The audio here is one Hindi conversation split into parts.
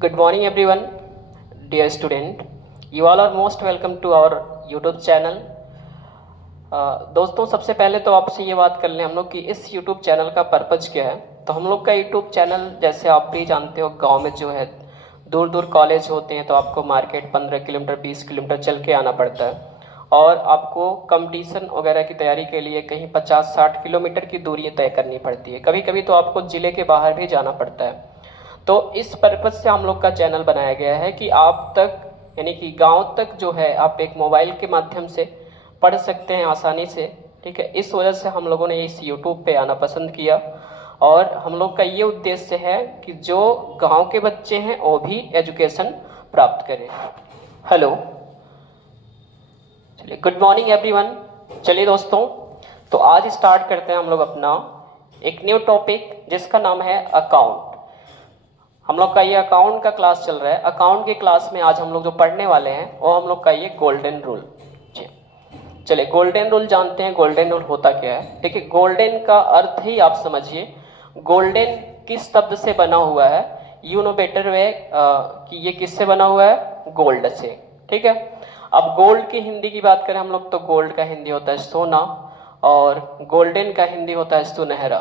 Good morning, everyone. Dear student, you all are most welcome to our YouTube channel. दोस्तों, सबसे पहले तो आपसे ये बात कर लें हम लोग कि इस YouTube चैनल का पर्पज क्या है। तो हम लोग का YouTube चैनल, जैसे आप भी जानते हो, गांव में जो है दूर दूर कॉलेज होते हैं तो आपको मार्केट 15 किलोमीटर 20 किलोमीटर चल के आना पड़ता है, और आपको कंपटीशन वगैरह की तैयारी के लिए कहीं 50-60 किलोमीटर की दूरी तय करनी पड़ती है। कभी कभी तो आपको ज़िले के बाहर भी जाना पड़ता है। तो इस पर्पज से हम लोग का चैनल बनाया गया है कि आप तक, यानी कि गांव तक जो है आप एक मोबाइल के माध्यम से पढ़ सकते हैं आसानी से। ठीक है, इस वजह से हम लोगों ने इस यूट्यूब पे आना पसंद किया, और हम लोग का ये उद्देश्य है कि जो गांव के बच्चे हैं वो भी एजुकेशन प्राप्त करें। हेलो, चलिए, गुड मॉर्निंग एवरीवन। चलिए दोस्तों, तो आज स्टार्ट करते हैं हम लोग अपना एक न्यू टॉपिक जिसका नाम है अकाउंट। हम लोग का ये अकाउंट का क्लास चल रहा है। अकाउंट के क्लास में आज हम लोग जो पढ़ने वाले हैं वो हम लोग का ये गोल्डन रूल। चलिए, गोल्डन रूल जानते हैं। गोल्डन रूल होता क्या है? देखिए, गोल्डन का अर्थ ही आप समझिए। गोल्डन किस शब्द से बना हुआ है? यू नो बेटर वे कि ये किससे बना हुआ है? गोल्ड से। ठीक है, अब गोल्ड की हिंदी की बात करें हम लोग तो गोल्ड का हिंदी होता है सोना, और गोल्डन का हिंदी होता है सुनहरा।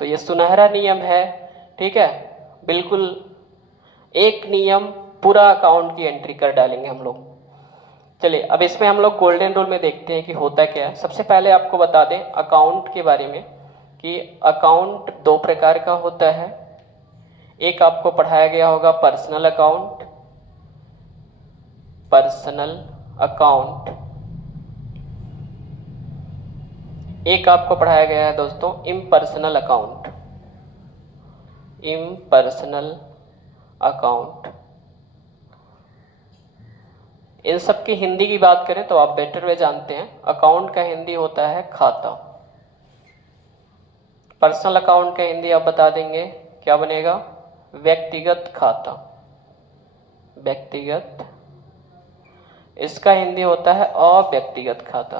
तो ये सुनहरा नियम है। ठीक है, बिल्कुल एक नियम पूरा अकाउंट की एंट्री कर डालेंगे हम लोग। चलिए, अब इसमें हम लोग गोल्डन रूल में देखते हैं कि होता क्या है। सबसे पहले आपको बता दें अकाउंट के बारे में कि अकाउंट दो प्रकार का होता है। एक आपको पढ़ाया गया होगा पर्सनल अकाउंट, पर्सनल अकाउंट। एक आपको पढ़ाया गया है दोस्तों इम्पर्सनल अकाउंट, इम्पर्सनल अकाउंट। इन सब की हिंदी की बात करें तो आप बेटर वे जानते हैं, अकाउंट का हिंदी होता है खाता। पर्सनल अकाउंट का हिंदी आप बता देंगे क्या बनेगा? व्यक्तिगत खाता, व्यक्तिगत। इसका हिंदी होता है अव्यक्तिगत खाता,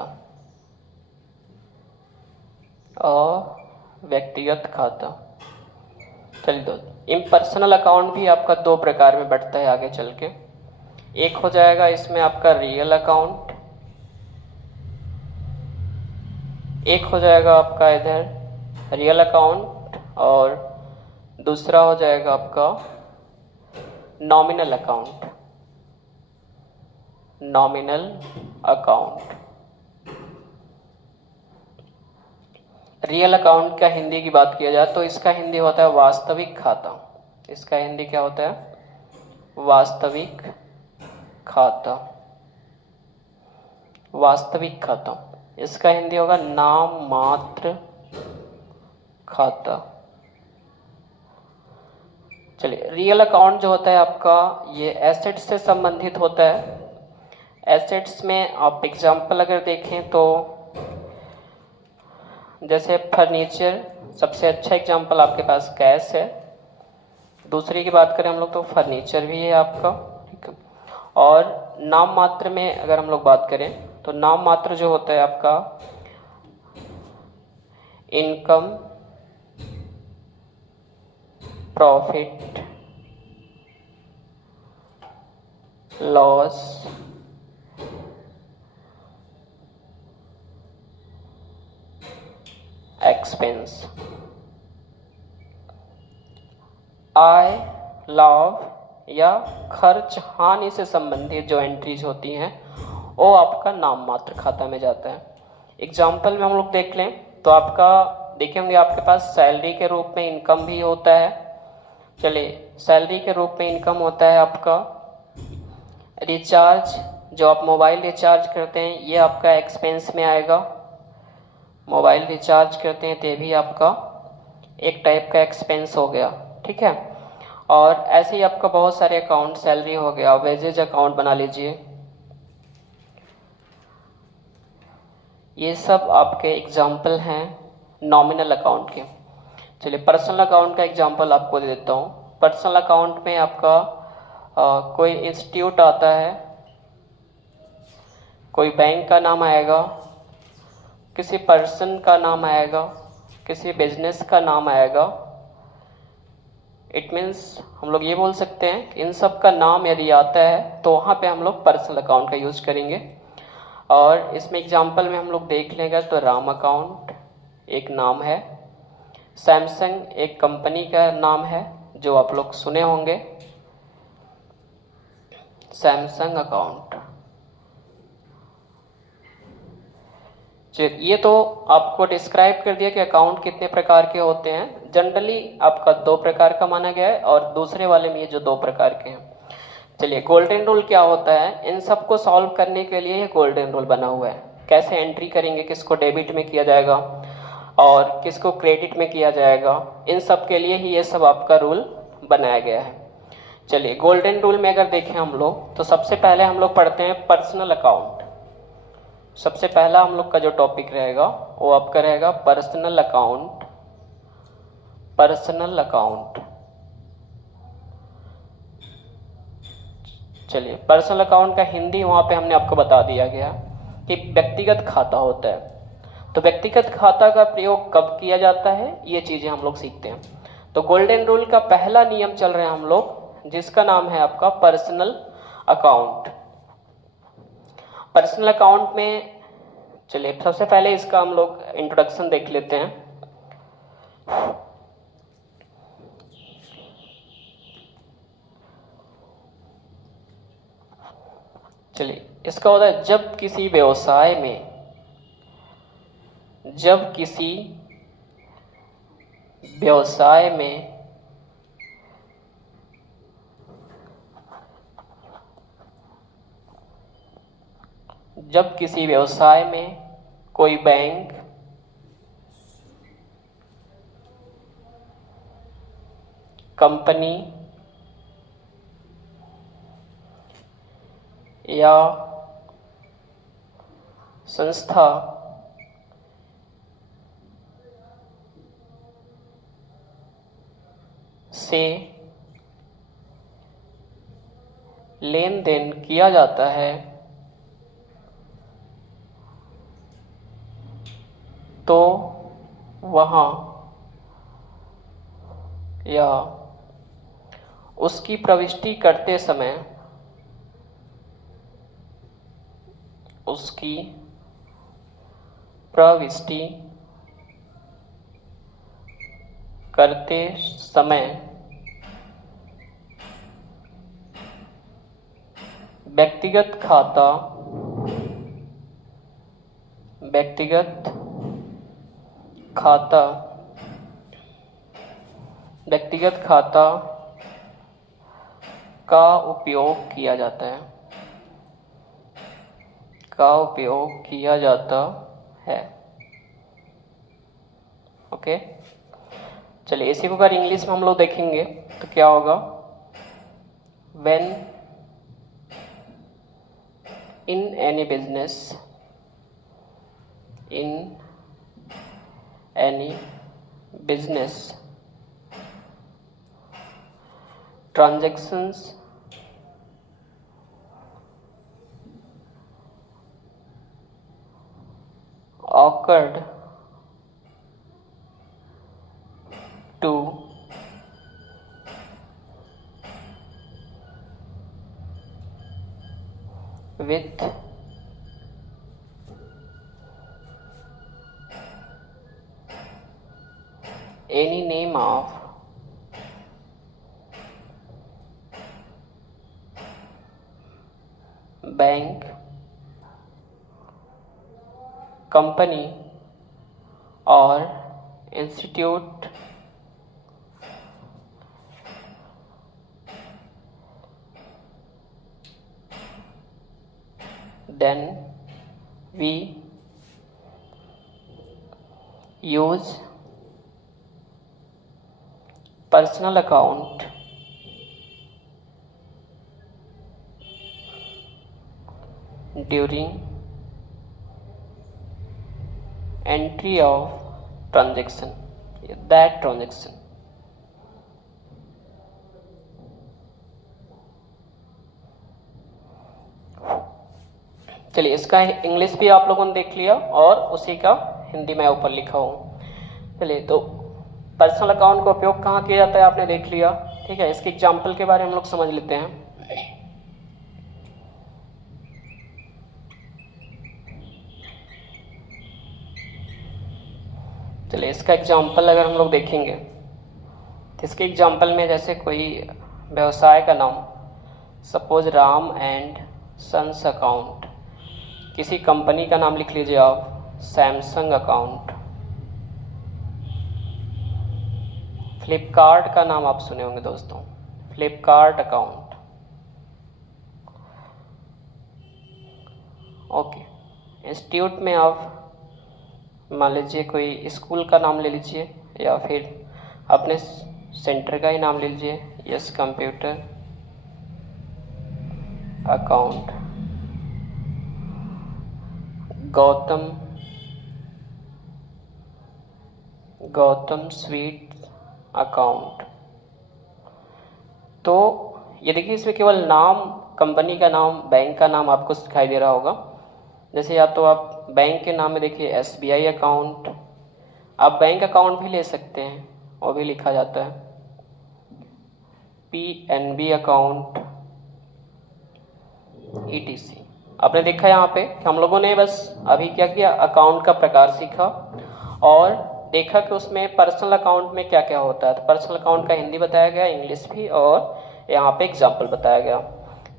अव्यक्तिगत खाता। चलिए दोस्तों, इम्पर्सनल अकाउंट भी आपका दो प्रकार में बढ़ता है आगे चल के। एक हो जाएगा इसमें आपका रियल अकाउंट, एक हो जाएगा आपका इधर रियल अकाउंट, और दूसरा हो जाएगा आपका nominal account, nominal account. Real account का हिंदी की बात किया जाए तो इसका हिंदी होता है वास्तविक खाता। इसका हिंदी क्या होता है? वास्तविक खाता, वास्तविक खाता। इसका हिंदी होगा नाम मात्र खाता। चलिए, रियल अकाउंट जो होता है आपका ये एसेट्स से संबंधित होता है। एसेट्स में आप एग्जांपल अगर देखें तो जैसे फर्नीचर, सबसे अच्छा एग्जांपल आपके पास कैश है। दूसरी की बात करें हम लोग तो फर्नीचर भी है आपका। ठीक है, और नाम मात्र में अगर हम लोग बात करें तो नाम मात्र जो होता है आपका इनकम, प्रॉफिट, लॉस, एक्सपेंस। आय, लाभ या खर्च हानि से संबंधित जो एंट्रीज होती हैं वो आपका नाम मात्र खाता में जाता है। एग्जाम्पल में हम लोग देख लें तो आपका देखे होंगे आपके पास सैलरी के रूप में इनकम भी होता है। चलिए, सैलरी के रूप में इनकम होता है आपका। रिचार्ज, जो आप मोबाइल रिचार्ज करते हैं ये आपका एक्सपेंस में आएगा। मोबाइल रिचार्ज करते हैं तो ये भी आपका एक टाइप का एक्सपेंस हो गया। ठीक है, और ऐसे ही आपका बहुत सारे अकाउंट, सैलरी हो गया, वेजेज अकाउंट बना लीजिए। ये सब आपके एग्जाम्पल हैं नॉमिनल अकाउंट के। चलिए, पर्सनल अकाउंट का एग्जाम्पल आपको दे देता हूँ। पर्सनल अकाउंट में आपका कोई इंस्टीट्यूट आता है, कोई बैंक का नाम आएगा, किसी पर्सन का नाम आएगा, किसी बिजनेस का नाम आएगा। इट मीन्स हम लोग ये बोल सकते हैं कि इन सब का नाम यदि आता है तो वहाँ पे हम लोग पर्सनल अकाउंट का यूज करेंगे। और इसमें एग्जाम्पल में हम लोग देख लेंगे तो राम अकाउंट एक नाम है, सैमसंग एक कंपनी का नाम है जो आप लोग सुने होंगे, सैमसंग अकाउंट। ये तो आपको डिस्क्राइब कर दिया कि अकाउंट कितने प्रकार के होते हैं। जनरली आपका 2 प्रकार का माना गया है और दूसरे वाले में ये जो 2 प्रकार के हैं। चलिए गोल्डन रूल क्या होता है, इन सबको सॉल्व करने के लिए ये गोल्डन रूल बना हुआ है। कैसे एंट्री करेंगे, किसको डेबिट में किया जाएगा और किसको क्रेडिट में किया जाएगा, इन सब के लिए ही ये सब आपका रूल बनाया गया है। चलिए गोल्डन रूल में अगर देखें हम लोग तो सबसे पहले हम लोग पढ़ते हैं पर्सनल अकाउंट। सबसे पहला हम लोग का जो टॉपिक रहेगा वो आपका रहेगा पर्सनल अकाउंट। पर्सनल अकाउंट, चलिए पर्सनल अकाउंट का हिंदी वहां पे हमने आपको बता दिया गया कि व्यक्तिगत खाता होता है। तो व्यक्तिगत खाता का प्रयोग कब किया जाता है, ये चीजें हम लोग सीखते हैं। तो गोल्डन रूल का पहला नियम चल रहे हैं हम लोग, जिसका नाम है आपका पर्सनल अकाउंट। पर्सनल अकाउंट में चलिए सबसे पहले इसका हम लोग इंट्रोडक्शन देख लेते हैं। चलिए इसका होता है जब किसी व्यवसाय में जब किसी व्यवसाय में कोई बैंक, कंपनी या संस्था से लेन देन किया जाता है तो वहाँ या उसकी प्रविष्टि करते समय व्यक्तिगत खाता का उपयोग किया जाता है। ओके, चलिए इसी को अगर इंग्लिश में हम लोग देखेंगे तो क्या होगा, when in any business transactions occurred to with any name of bank, company और institute then we use personal account during entry of transaction, that transaction। चलिए इसका इंग्लिश भी आप लोगों ने देख लिया और उसी का हिंदी में ऊपर लिखा हूँ। चलिए तो पर्सनल अकाउंट का उपयोग कहाँ किया जाता है आपने देख लिया, ठीक है। इसके एग्जाम्पल के बारे में हम लोग समझ लेते हैं। चलिए इसका एग्जाम्पल अगर हम लोग देखेंगे तो इसके एग्जाम्पल में जैसे कोई व्यवसाय का नाम, suppose Ram and sons account, किसी कंपनी का नाम लिख लीजिए आप, सैमसंग अकाउंट, फ्लिपकार्ट का नाम आप सुने होंगे दोस्तों, फ्लिपकार्ट अकाउंट, ओके। इंस्टीट्यूट में आप मान लीजिए कोई स्कूल का नाम ले लीजिए या फिर अपने सेंटर का ही नाम ले लीजिए, yes computer account, Gautam sweet account. तो ये देखिए इसमें केवल नाम, कंपनी का नाम, बैंक का नाम आपको दिखाई दे रहा होगा। जैसे या तो आप बैंक के नाम में देखिए SBI अकाउंट, आप बैंक अकाउंट भी ले सकते हैं, वो भी लिखा जाता है, PNB अकाउंट, ETC। आपने देखा यहाँ पे कि हम लोगों ने बस अभी क्या किया, अकाउंट का प्रकार सीखा और देखा कि उसमें पर्सनल अकाउंट में क्या क्या होता है। तो पर्सनल अकाउंट का हिंदी बताया गया, इंग्लिश भी, और यहाँ पे एग्जाम्पल बताया गया।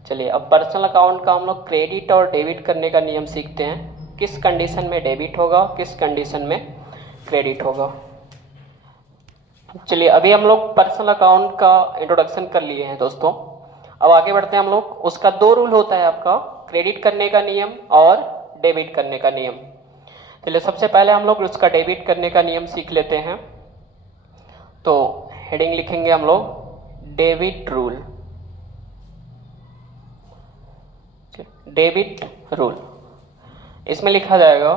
चलिए अब पर्सनल अकाउंट का हम लोग क्रेडिट और डेबिट करने का नियम सीखते हैं, किस कंडीशन में डेबिट होगा, किस कंडीशन में क्रेडिट होगा। चलिए अभी हम लोग पर्सनल अकाउंट का इंट्रोडक्शन कर लिए हैं दोस्तों, अब आगे बढ़ते हैं हम लोग। उसका 2 रूल होता है आपका, क्रेडिट करने का नियम और डेबिट करने का नियम। चलिए सबसे पहले हम लोग उसका डेबिट करने का नियम सीख लेते हैं। तो हेडिंग लिखेंगे हम लोग डेबिट रूल, डेबिट रूल। इसमें लिखा जाएगा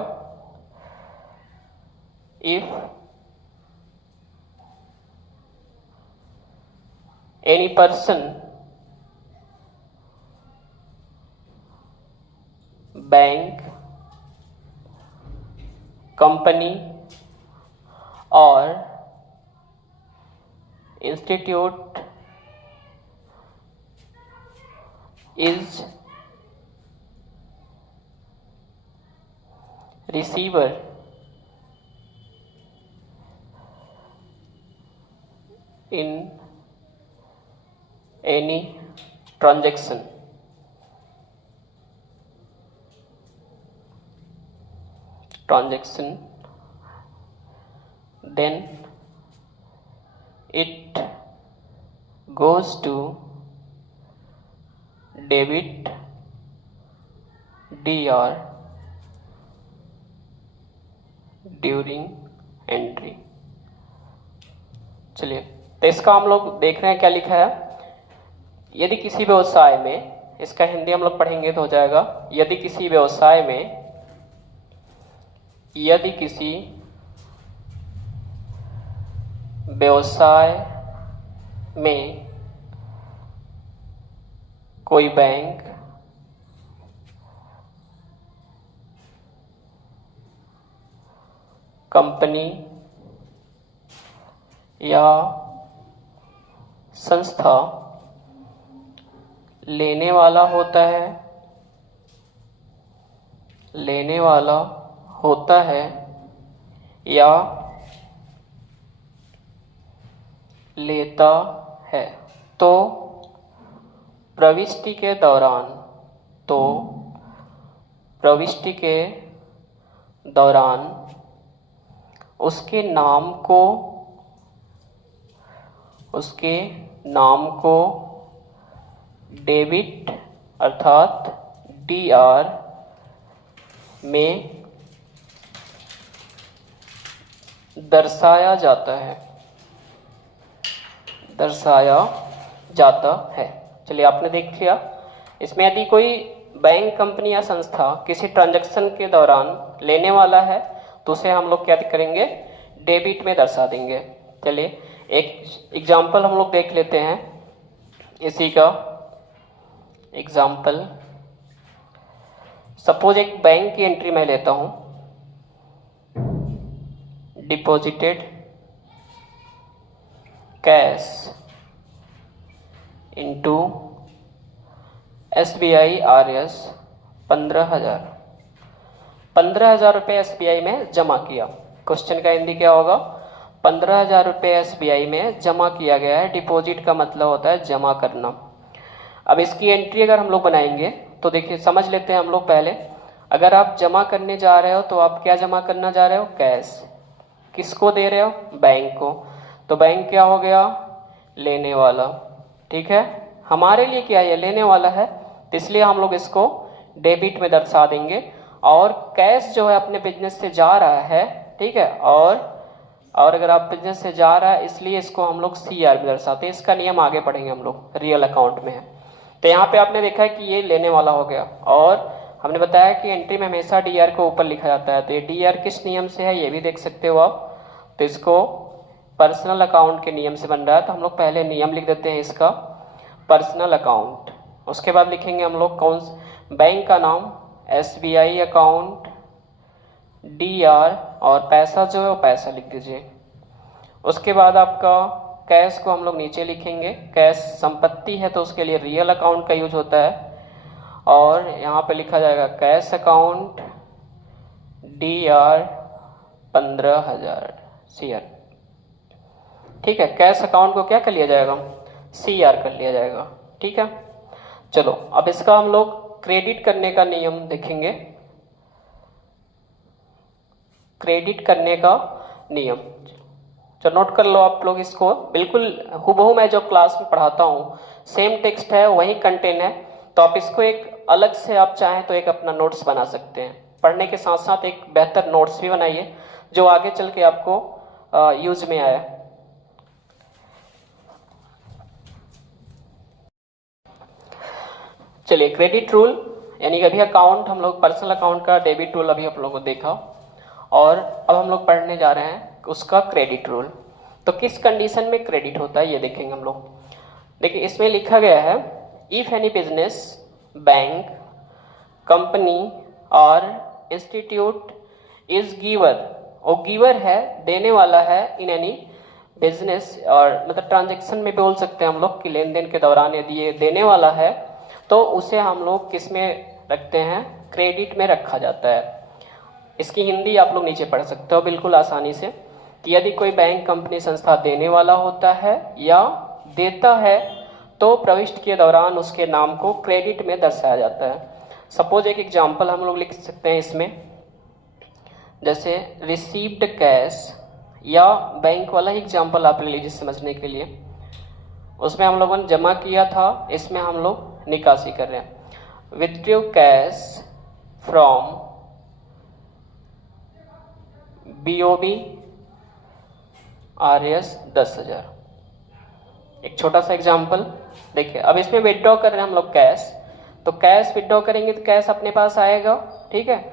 if any person, bank, company और institute is receiver in any transaction, then it goes to debit DR during entry. चलिए तो इसका हम लोग देख रहे हैं क्या लिखा है। यदि किसी व्यवसाय में, इसका हिंदी हम लोग पढ़ेंगे तो हो जाएगा, यदि किसी व्यवसाय में, यदि किसी व्यवसाय में कोई बैंक, कंपनी या संस्था लेने वाला होता है या लेता है, तो प्रविष्टि के दौरान उसके नाम को डेबिट अर्थात DR में दर्शाया जाता है। चलिए आपने देख लिया। इसमें यदि कोई बैंक, कंपनी या संस्था किसी ट्रांजैक्शन के दौरान लेने वाला है तो उसे हम लोग क्या करेंगे, डेबिट में दर्शा देंगे। चलिए एक एग्जाम्पल हम लोग देख लेते हैं इसी का एग्जाम्पल। सपोज एक बैंक की एंट्री मैं लेता हूं, deposited cash into SBI RS 15,000। 15,000 रुपये SBI में जमा किया। क्वेश्चन का हिंदी क्या होगा? 15,000 रुपये SBI में जमा किया गया है। डिपॉजिट का मतलब होता है जमा करना। अब इसकी एंट्री अगर हम लोग बनाएंगे तो देखिए समझ लेते हैं हम लोग पहले। अगर आप जमा करने जा रहे हो तो आप क्या जमा करना जा रहे हो? कैश। किसको दे रहे हो? बैंक को। तो बैंक क्या हो गया? लेने वाला। ठीक है, हमारे लिए क्या है? लेने वाला है, तो इसलिए हम लोग इसको डेबिट में दर्शा देंगे। और कैश जो है अपने बिजनेस से जा रहा है, ठीक है, और अगर आप बिजनेस से जा रहा है इसलिए इसको हम लोग CR में दर्शाते हैं। इसका नियम आगे पढ़ेंगे हम लोग, रियल अकाउंट में है। तो यहाँ पे आपने देखा है कि ये लेने वाला हो गया, और हमने बताया कि एंट्री में हमेशा DR को ऊपर लिखा जाता है। तो ये DR किस नियम से है ये भी देख सकते हो आप। तो इसको पर्सनल अकाउंट के नियम से बन रहा है, तो हम लोग पहले नियम लिख देते हैं इसका, पर्सनल अकाउंट। उसके बाद लिखेंगे हम लोग कौन बैंक का नाम, SBI अकाउंट, DR, और पैसा जो है वो पैसा लिख दीजिए। उसके बाद आपका कैश को हम लोग नीचे लिखेंगे। कैश संपत्ति है तो उसके लिए रियल अकाउंट का यूज होता है, और यहाँ पे लिखा जाएगा कैश अकाउंट DR 15,000 CR। ठीक है, कैश अकाउंट को क्या कर लिया जाएगा? CR कर लिया जाएगा। ठीक है, चलो अब इसका हम लोग क्रेडिट करने का नियम देखेंगे। क्रेडिट करने का नियम, चलो नोट कर लो आप लोग इसको। बिल्कुल हूबहू मैं जो क्लास में पढ़ाता हूँ सेम टेक्स्ट है, वही कंटेंट है। तो आप इसको एक अलग से आप चाहें तो एक अपना नोट्स बना सकते हैं। पढ़ने के साथ साथ एक बेहतर नोट्स भी बनाइए जो आगे चल के आपको यूज में आए। चलिए क्रेडिट रूल, यानी कि अभी अकाउंट हम लोग पर्सनल अकाउंट का डेबिट रूल अभी आप लोगों को देखा, और अब हम लोग पढ़ने जा रहे हैं उसका क्रेडिट रूल। तो किस कंडीशन में क्रेडिट होता है ये देखेंगे हम लोग। देखिए इसमें लिखा गया है, if any business, bank, company और इंस्टीट्यूट इज गिवर, और गिवर है देने वाला है, इन एनी बिजनेस, और मतलब ट्रांजेक्शन में बोल सकते हैं हम लोग कि लेन देन के दौरान यदि ये देने वाला है तो उसे हम लोग किस में रखते हैं? क्रेडिट में रखा जाता है। इसकी हिंदी आप लोग नीचे पढ़ सकते हो बिल्कुल आसानी से, कि यदि कोई बैंक, कंपनी, संस्था देने वाला होता है या देता है तो प्रविष्ट के दौरान उसके नाम को क्रेडिट में दर्शाया जाता है। सपोज एक एग्जांपल हम लोग लिख सकते हैं इसमें, जैसे रिसीव्ड कैश, या बैंक वाला ही एग्जांपल आप ले लीजिए समझने के लिए। उसमें हम लोगों ने जमा किया था, इसमें हम लोग निकासी कर रहे हैं। Withdraw cash from BOB RS 10,000। एक छोटा सा एग्जांपल देखिए। अब इसमें विथड्रॉ कर रहे हैं हम लोग कैश, तो कैश विथड्रॉ करेंगे तो कैश अपने पास आएगा, ठीक है।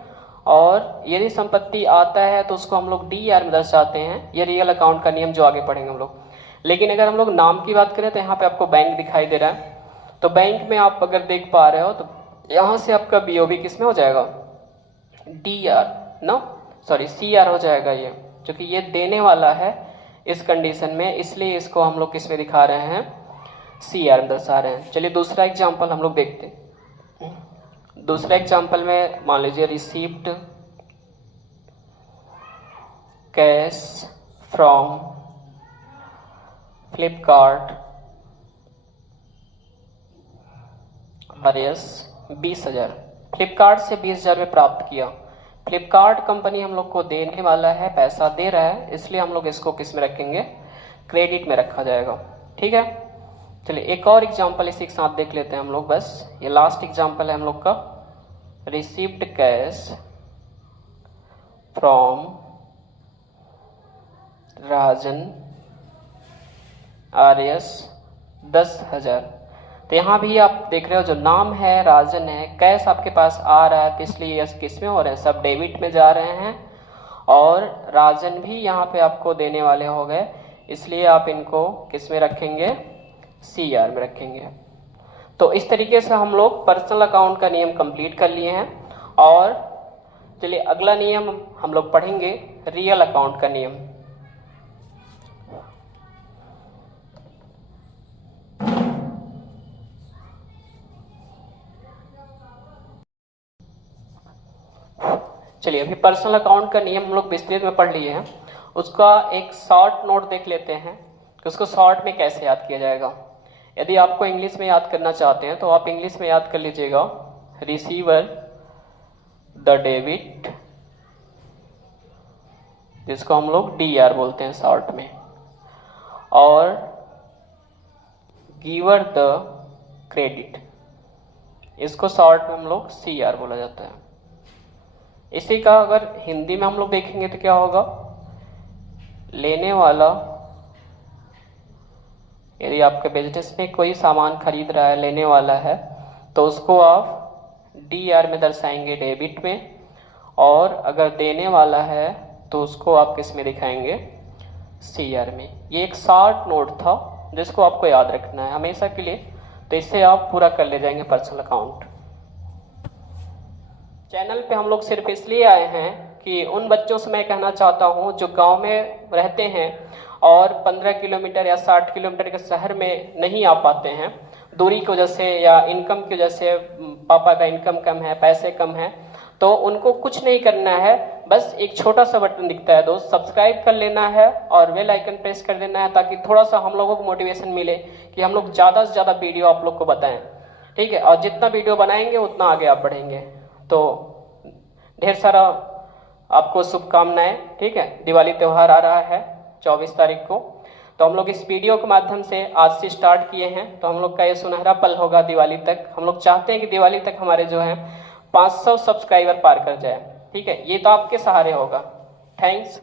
और यदि संपत्ति आता है तो उसको हम लोग DR में दर्शाते हैं। ये रियल अकाउंट का नियम जो आगे पढ़ेंगे हम लोग। लेकिन अगर हम लोग नाम की बात करें तो यहाँ पे आपको बैंक दिखाई दे रहा है, तो बैंक में आप अगर देख पा रहे हो तो यहाँ से आपका BOB किस में हो जाएगा? DR ना, सॉरी CR हो जाएगा ये, क्योंकि ये देने वाला है इस कंडीशन में, इसलिए इसको हम लोग किस में दिखा रहे हैं? CR में दर्शा रहे हैं। चलिए दूसरा एग्जांपल हम लोग देखते हैं। दूसरा एग्जांपल में मान लीजिए received cash from Flipkart RS 20,000। Flipkart से 20,000 में प्राप्त किया। फ्लिपकार्ट कंपनी हम लोग को देने वाला है, पैसा दे रहा है, इसलिए हम लोग इसको किस में रखेंगे? क्रेडिट में रखा जाएगा। ठीक है, चलिए एक और एग्जांपल इसी के साथ देख लेते हैं हम लोग, बस ये लास्ट एग्जांपल है हम लोग का। Received cash from Rajan RS 10,000। तो यहाँ भी आप देख रहे हो जो नाम है राजन है, कैश आपके पास आ रहा है तो इसलिए यस किस में हो रहे हैं? सब डेबिट में जा रहे हैं, और राजन भी यहाँ पे आपको देने वाले हो गए, इसलिए आप इनको किस में रखेंगे? CR में रखेंगे। तो इस तरीके से हम लोग पर्सनल अकाउंट का नियम कंप्लीट कर लिए हैं। और चलिए अगला नियम हम लोग पढ़ेंगे, रियल अकाउंट का नियम। चलिए अभी पर्सनल अकाउंट का नियम हम लोग विस्तृत में पढ़ लिए हैं, उसका एक शॉर्ट नोट देख लेते हैं कि उसको शॉर्ट में कैसे याद किया जाएगा। यदि आपको इंग्लिश में याद करना चाहते हैं तो आप इंग्लिश में याद कर लीजिएगा, रिसीवर द डेबिट, जिसको हम लोग DR बोलते हैं शॉर्ट में, और गिवर द क्रेडिट, इसको शॉर्ट में हम लोग CR बोला जाता है। इसी का अगर हिंदी में हम लोग देखेंगे तो क्या होगा, लेने वाला, यदि आपके बिजनेस में कोई सामान खरीद रहा है, लेने वाला है, तो उसको आप DR में दर्शाएंगे, डेबिट में, और अगर देने वाला है तो उसको आप किस में दिखाएंगे, CR में। ये एक शॉर्ट नोट था जिसको आपको याद रखना है हमेशा के लिए, तो इससे आप पूरा कर ले जाएंगे पर्सनल अकाउंट। चैनल पे हम लोग सिर्फ इसलिए आए हैं कि उन बच्चों से मैं कहना चाहता हूं जो गांव में रहते हैं और 15 किलोमीटर या 60 किलोमीटर के शहर में नहीं आ पाते हैं, दूरी की वजह से या इनकम की वजह से, पापा का इनकम कम है, पैसे कम है, तो उनको कुछ नहीं करना है, बस एक छोटा सा बटन दिखता है दोस्त, सब्सक्राइब कर लेना है और बेल आइकन प्रेस कर देना है, ताकि थोड़ा सा हम लोगों को मोटिवेशन मिले कि हम लोग ज़्यादा से ज़्यादा वीडियो आप लोग को बताएं, ठीक है। और जितना वीडियो बनाएंगे उतना आगे आप बढ़ेंगे। तो ढेर सारा आपको शुभकामनाएं, ठीक है। दिवाली त्यौहार आ रहा है 24 तारीख को, तो हम लोग इस वीडियो के माध्यम से आज से स्टार्ट किए हैं, तो हम लोग का ये सुनहरा पल होगा दिवाली तक। हम लोग चाहते हैं कि दिवाली तक हमारे जो है 500 सब्सक्राइबर पार कर जाए, ठीक है। ये तो आपके सहारे होगा। थैंक्स।